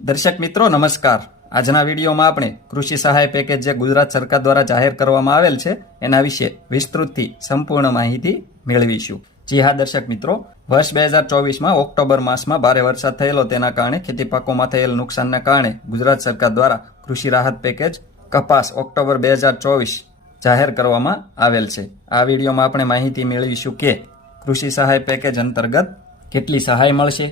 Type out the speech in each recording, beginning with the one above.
દર્શક મિત્રો, નમસ્કાર. આજના વિડીયોમાં આપણે કૃષિ સહાય પેકેજ જે ગુજરાત સરકાર દ્વારા જાહેર કરવામાં આવેલ છે, એના વિશે વિસ્તૃતથી સંપૂર્ણ માહિતી મેળવીશું. જી હા, દર્શક મિત્રો. વર્ષ બે હજાર ચોવીસમાં ઓક્ટોબર માસમાં ભારે વરસાદ થયેલો તેના કારણે ખેતી પાકોમાં થયેલ નુકસાનના કારણે ગુજરાત સરકાર દ્વારા કૃષિ રાહત પેકેજ કપાસ ઓક્ટોબર બે હજાર ચોવીસ જાહેર કરવામાં આવેલ છે. આ વિડીયોમાં આપણે માહિતી મેળવીશું કે કૃષિ સહાય પેકેજ અંતર્ગત કેટલી સહાય મળશે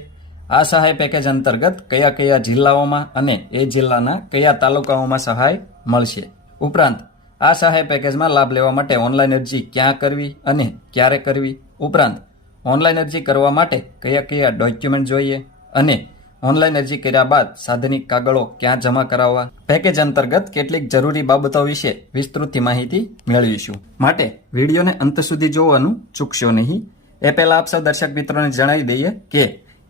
આ સહાય પેકેજ અંતર્ગત કયા કયા જિલ્લાઓમાં અને એ જિલ્લાના કયા તાલુકાઓમાં સહાય મળશે? ઉપરાંત, આ સહાય પેકેજમાં લાભ લેવા માટે ઓનલાઈન અરજી ક્યાં કરવી અને ક્યારે કરવી? ઉપરાંત ઓનલાઈન અરજી કરવા માટે કયા કયા ડોક્યુમેન્ટ જોઈએ અને ઓનલાઈન અરજી કર્યા બાદ સાધનિક કાગળો ક્યાં જમા કરાવવા? પેકેજ અંતર્ગત કેટલીક જરૂરી બાબતો વિશે વિસ્તૃતથી માહિતી મેળવીશું. માટે વિડીયોને અંત સુધી જોવાનું ચૂકશો નહીં. એ પહેલાં આપ સૌ દર્શક મિત્રોને જણાવી દઈએ કે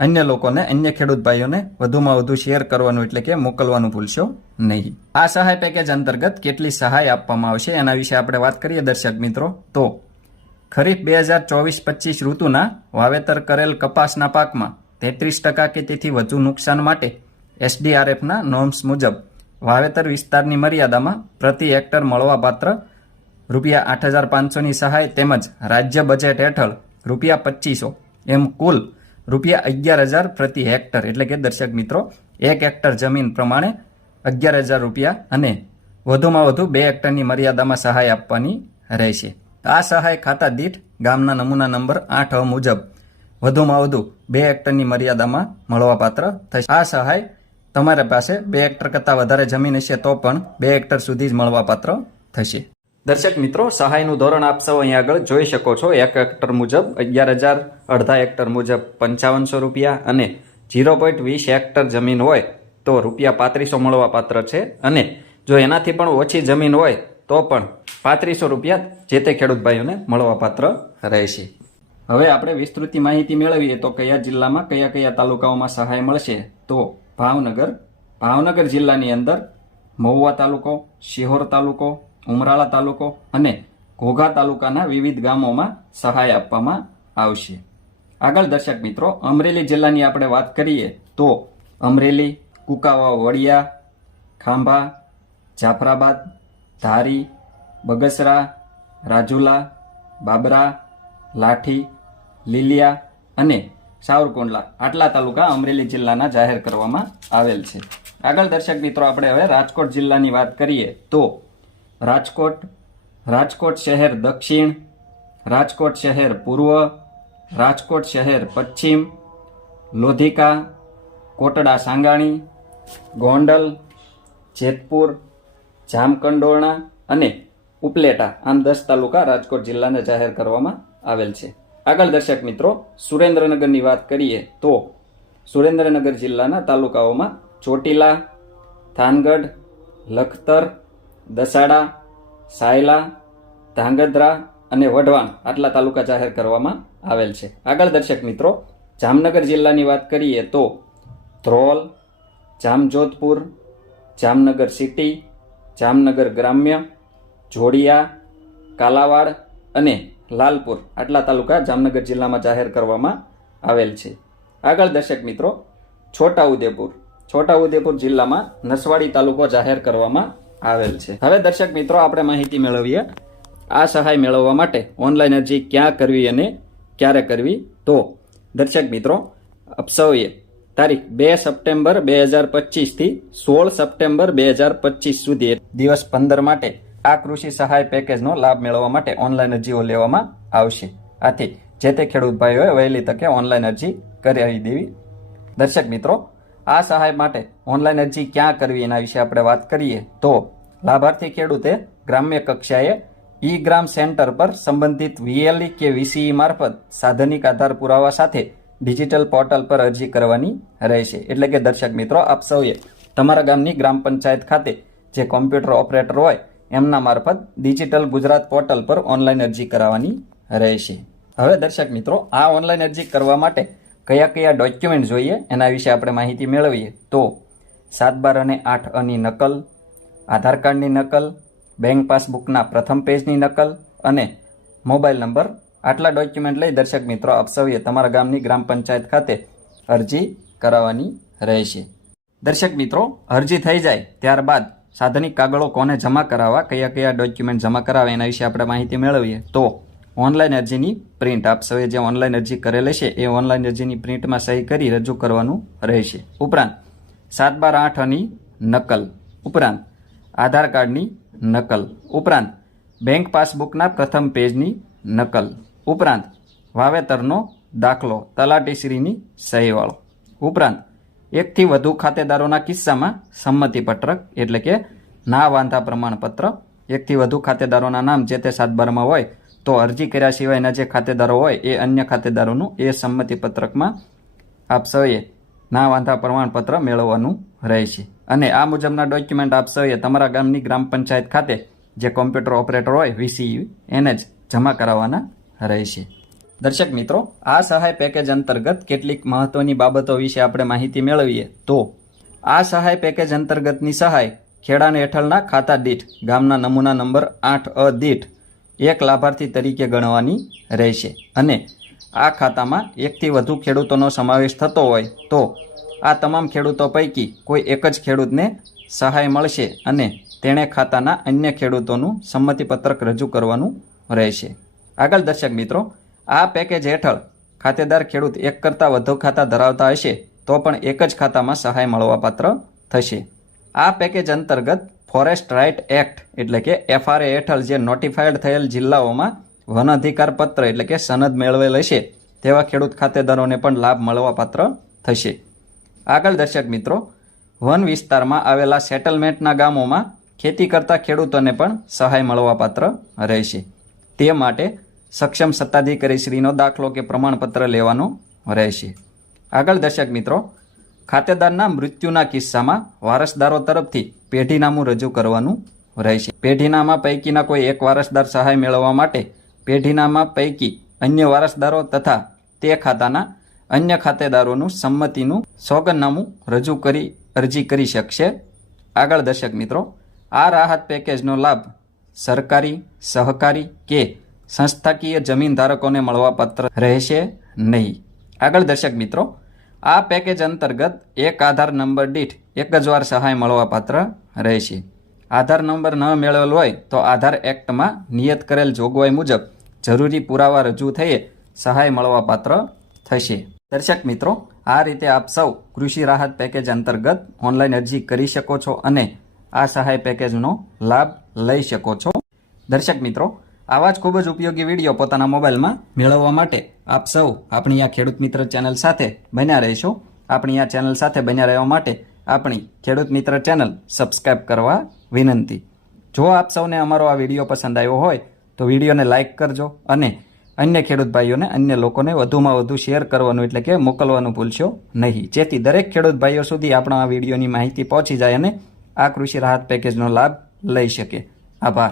અન્ય લોકોને, અન્ય ખેડૂત ભાઈઓને વધુમાં વધુ શેર કરવાનું એટલે કે મોકલવાનું ભૂલશો નહીં. આ સહાય પેકેજ અંતર્ગત કેટલી સહાય આપવામાં આવશે એના વિશે આપણે વાત કરીએ દર્શક મિત્રો. તો, ખરીફ બે હજાર ચોવીસ પચીસ ઋતુના વાવેતર કરેલ કપાસના પાકમાં તેત્રીસ ટકા કે તેથી વધુ નુકસાન માટે એસડીઆરએફના નોર્મ્સ મુજબ વાવેતર વિસ્તારની મર્યાદામાં પ્રતિ હેક્ટર મળવાપાત્ર રૂપિયા આઠ હજાર પાંચસોની સહાય તેમજ રાજ્ય બજેટ હેઠળ રૂપિયા પચીસો એમ કુલ રૂપિયા અગિયાર હજાર પ્રતિ હેક્ટર. એટલે કે દર્શક મિત્રો, એક હેક્ટર જમીન પ્રમાણે અગિયાર હજાર રૂપિયા અને વધુમાં વધુ બે હેક્ટરની મર્યાદામાં સહાય આપવાની રહેશે. આ સહાય ખાતા દીઠ ગામના નમૂના નંબર આઠ મુજબ વધુમાં વધુ બે હેક્ટરની મર્યાદામાં મળવાપાત્ર થશે. આ સહાય તમારા પાસે બે હેક્ટર કરતાં વધારે જમીન હશે તો પણ બે હેક્ટર સુધી જ મળવાપાત્ર થશે. દર્શક મિત્રો, સહાયનું ધોરણ આપ સૌ અહીં આગળ જોઈ શકો છો. એક હેક્ટર મુજબ અગિયાર હજાર અડધા હેક્ટર મુજબ પંચાવનસો રૂપિયા અને ઝીરો પોઈન્ટ વીસ હેક્ટર જમીન હોય તો રૂપિયા પાંત્રીસો મળવા પાત્ર છે. અને જો એનાથી પણ ઓછી જમીન હોય તો પણ પાંત્રીસો રૂપિયા જે તે ખેડૂત ભાઈઓને મળવા પાત્ર રહેશે. હવે આપણે વિસ્તૃતિ માહિતી મેળવીએ તો કયા જિલ્લામાં કયા કયા તાલુકાઓમાં સહાય મળશે? તો ભાવનગર ભાવનગર જિલ્લાની અંદર મહુવા તાલુકો, શિહોર તાલુકો ઉમરાળા તાલુકો અને ઘોઘા તાલુકાના વિવિધ ગામોમાં સહાય આપવામાં આવશે. આગળ દર્શક મિત્રો, અમરેલી જિલ્લાની આપણે વાત કરીએ તો અમરેલી, કુકાવા, વડિયા, ખાંભા, જાફરાબાદ, ધારી, બગસરા, રાજુલા, બાબરા, લાઠી, લીલિયા અને સાવરકુંડલા આટલા તાલુકા અમરેલી જિલ્લાના જાહેર કરવામાં આવેલ છે. આગળ દર્શક મિત્રો, આપણે હવે રાજકોટ જિલ્લાની વાત કરીએ તો રાજકોટ રાજકોટ શહેર દક્ષિણ, રાજકોટ શહેર પૂર્વ, રાજકોટ શહેર પશ્ચિમ, લોધિકા, કોટડા સાંગાણી, ગોંડલ, જેતપુર, જામકંડોરણા અને ઉપલેટા આમ દસ તાલુકા રાજકોટ જિલ્લાને જાહેર કરવામાં આવેલ છે. આગળ દર્શક મિત્રો, સુરેન્દ્રનગરની વાત કરીએ તો સુરેન્દ્રનગર જિલ્લાના તાલુકાઓમાં ચોટીલા, થાનગઢ, લખતર દસાડા, સાયલા, ધાંગધ્રા અને વઢવાણ આટલા તાલુકા જાહેર કરવામાં આવેલ છે. આગળ દર્શક મિત્રો, જામનગર જિલ્લાની વાત કરીએ તો ધ્રોલ, જામજોધપુર, જામનગર સિટી, જામનગર ગ્રામ્ય, જોડિયા, કાલાવાડ અને લાલપુર આટલા તાલુકા જામનગર જિલ્લામાં જાહેર કરવામાં આવેલ છે. આગળ દર્શક મિત્રો છોટા ઉદેપુર છોટા ઉદેપુર જિલ્લામાં નસવાડી તાલુકો જાહેર કરવામાં આવેલ છે. હવે દર્શક મિત્રો, આપણે માહિતી મેળવીએ આ સહાય મેળવવા માટે ઓનલાઈન અરજી ક્યાં કરવી અને ક્યારે કરવી. તો દર્શક મિત્રો આપ તારીખ બે સપ્ટેમ્બર બે હજાર પચીસથી સોળ સપ્ટેમ્બર બે હજાર પચીસ સુધી દિવસ પંદર માટે આ કૃષિ સહાય પેકેજનો લાભ મેળવવા માટે ઓનલાઈન અરજીઓ લેવામાં આવશે. આથી જે તે ખેડૂત ભાઈઓએ વહેલી તકે ઓનલાઈન અરજી કરાવી દેવી. દર્શક મિત્રો, આ સહાય માટે ઓનલાઈન અરજી ક્યાં કરવી એના વિશે આપણે વાત કરીએ તો લાભાર્થી ખેડૂતે ગ્રામ્ય કક્ષાએ ઈ ગ્રામ સેન્ટર પર સંબંધિત વીએલઈ કે વીસીઈ મારફત સાધનિક આધાર પુરાવા સાથે ડિજિટલ પોર્ટલ પર અરજી કરવાની રહેશે. એટલે કે દર્શક મિત્રો, આપ સૌએ તમારા ગામની ગ્રામ પંચાયત ખાતે જે કોમ્પ્યુટર ઓપરેટર હોય, એમના મારફત ડિજિટલ ગુજરાત પોર્ટલ પર ઓનલાઈન અરજી કરાવવાની રહેશે. હવે દર્શક મિત્રો, આ ઓનલાઈન અરજી કરવા માટે કયા કયા ડોક્યુમેન્ટ જોઈએ, એના વિશે આપણે માહિતી મેળવીએ તો સાત બાર અને આઠ અની નકલ આધાર કાર્ડની નકલ, બેંક પાસબુકના પ્રથમ પેજની નકલ અને મોબાઈલ નંબર. આટલા ડોક્યુમેન્ટ લઈ દર્શક મિત્રો, આપ તમારા ગામની ગ્રામ પંચાયત ખાતે અરજી કરાવવાની રહેશે. દર્શક મિત્રો, અરજી થઈ જાય ત્યારબાદ સાધનિક કાગળો કોને જમા કરાવવા, કયા કયા ડોક્યુમેન્ટ જમા કરાવે એના વિશે આપણે માહિતી મેળવીએ. તો ઓનલાઈન અરજીની પ્રિન્ટ, આપ સૌએ જે ઓનલાઈન અરજી કરેલી છે, એ ઓનલાઈન અરજીની પ્રિન્ટમાં સહી કરી રજૂ કરવાનું રહેશે. ઉપરાંત સાત બાર આઠની નકલ. ઉપરાંત આધાર કાર્ડની નકલ. ઉપરાંત, બેંક પાસબુકના પ્રથમ પેજની નકલ. ઉપરાંત, વાવેતરનો દાખલો, તલાટીશ્રીની સહીવાળો. ઉપરાંત, એકથી વધુ ખાતેદારોના કિસ્સામાં સંમતિપત્રક, એટલે કે ના વાંધા પ્રમાણપત્ર. એકથી વધુ ખાતેદારોના નામ જે તે સાતબારમાં હોય, તો અરજી કર્યા સિવાયના જે ખાતેદારો હોય, એ અન્ય ખાતેદારોનું એ સંમતિપત્રકમાં આપ સૌએ ના વાંધા પ્રમાણપત્ર મેળવવાનું રહેશે. અને આ મુજબના ડોક્યુમેન્ટ આપ સૌએ તમારા ગામની ગ્રામ પંચાયત ખાતે, જે કોમ્પ્યુટર ઓપરેટર હોય વીસીયુ એને જ જમા કરાવવાના રહેશે. દર્શક મિત્રો, આ સહાય પેકેજ અંતર્ગત કેટલીક મહત્વની બાબતો વિશે આપણે માહિતી મેળવીએ તો, આ સહાય પેકેજ અંતર્ગતની સહાય ખેડાણ હેઠળના ખાતા દીઠ, ગામના નમૂના નંબર આઠ અ દીઠ, એક લાભાર્થી તરીકે ગણવાની રહેશે. અને આ ખાતામાં એકથી વધુ ખેડૂતોનો સમાવેશ થતો હોય તો આ તમામ ખેડૂતો પૈકી કોઈ એક જ ખેડૂતને સહાય મળશે અને તેણે ખાતાના અન્ય ખેડૂતોનું સંમતિપત્રક રજૂ કરવાનું રહેશે. આગળ દર્શક મિત્રો, આ પેકેજ હેઠળ ખાતેદાર ખેડૂત એક કરતાં વધુ ખાતા ધરાવતા હશે તો પણ એક જ ખાતામાં સહાય મળવાપાત્ર થશે. આ પેકેજ અંતર્ગત ફોરેસ્ટ રાઇટ એક્ટ એટલે કે એફઆરએ હેઠળ જે નોટિફાઈડ થયેલ જિલ્લાઓમાં વન અધિકાર પત્ર એટલે કે સનદ મેળવેલ હશે, તેવા ખેડૂત ખાતેદારોને પણ લાભ મળવાપાત્ર થશે. આગળ દર્શક મિત્રો, વન વિસ્તારમાં આવેલા સેટલમેન્ટના ગામોમાં ખેતી કરતા ખેડૂતોને પણ સહાય મળવાપાત્ર રહેશે. તે માટે સક્ષમ સત્તાધિકારીશ્રીનો દાખલો કે પ્રમાણપત્ર લેવાનો રહેશે. આગળ દર્શક મિત્રો, ખાતેદારના મૃત્યુના કિસ્સામાં વારસદારો તરફથી પેઢીનામું રજૂ કરવાનું રહેશે. પેઢીનામા પૈકીના કોઈ એક વારસદાર સહાય મેળવવા માટે પેઢીનામા પૈકી અન્ય વારસદારો તથા તે ખાતાના અન્ય ખાતેદારોનું સંમતિનું સોગંદનામું રજૂ કરી, અરજી કરી શકશે. આગળ દર્શક મિત્રો, આ રાહત પેકેજનો લાભ સરકારી, સહકારી કે સંસ્થાકીય જમીન ધારકોને મળવાપાત્ર રહેશે નહીં. આગળ દર્શક મિત્રો, આ પેકેજ અંતર્ગત એક આધાર નંબર દીઠ એક જ વાર સહાય મળવાપાત્ર રહેશે. આધાર નંબર ન મેળવેલ હોય તો આધાર એક્ટમાં નિયત કરેલ જોગવાઈ મુજબ જરૂરી પુરાવા રજૂ થયે સહાય મળવાપાત્ર થશે. દર્શક મિત્રો, આ રીતે આપ સૌ કૃષિ રાહત પેકેજ અંતર્ગત ઓનલાઈન અરજી કરી શકો છો અને આ સહાય પેકેજનો લાભ લઈ શકો છો. દર્શક મિત્રો, આવા જ ખૂબ જ ઉપયોગી વીડિયો પોતાના મોબાઈલમાં મેળવવા માટે આપ સૌ આપણી આ ખેડૂત મિત્ર ચેનલ સાથે બન્યા રહેશો. આપણી આ ચેનલ સાથે બન્યા રહેવા માટે આપણી ખેડૂત મિત્ર ચેનલ સબસ્ક્રાઇબ કરવા વિનંતી. જો આપ સૌને અમારો આ વીડિયો પસંદ આવ્યો હોય તો વિડીયોને લાઇક કરજો અને અન્ય ખેડૂત ભાઈઓને અન્ય લોકોને વધુમાં વધુ શેર કરવાનું એટલે કે મોકલવાનું ભૂલશો નહીં. જેથી દરેક ખેડૂત ભાઈઓ સુધી આપણા આ વિડીયોની માહિતી પહોંચી જાય અને આ કૃષિ રાહત પેકેજનો લાભ લઈ શકે. આભાર.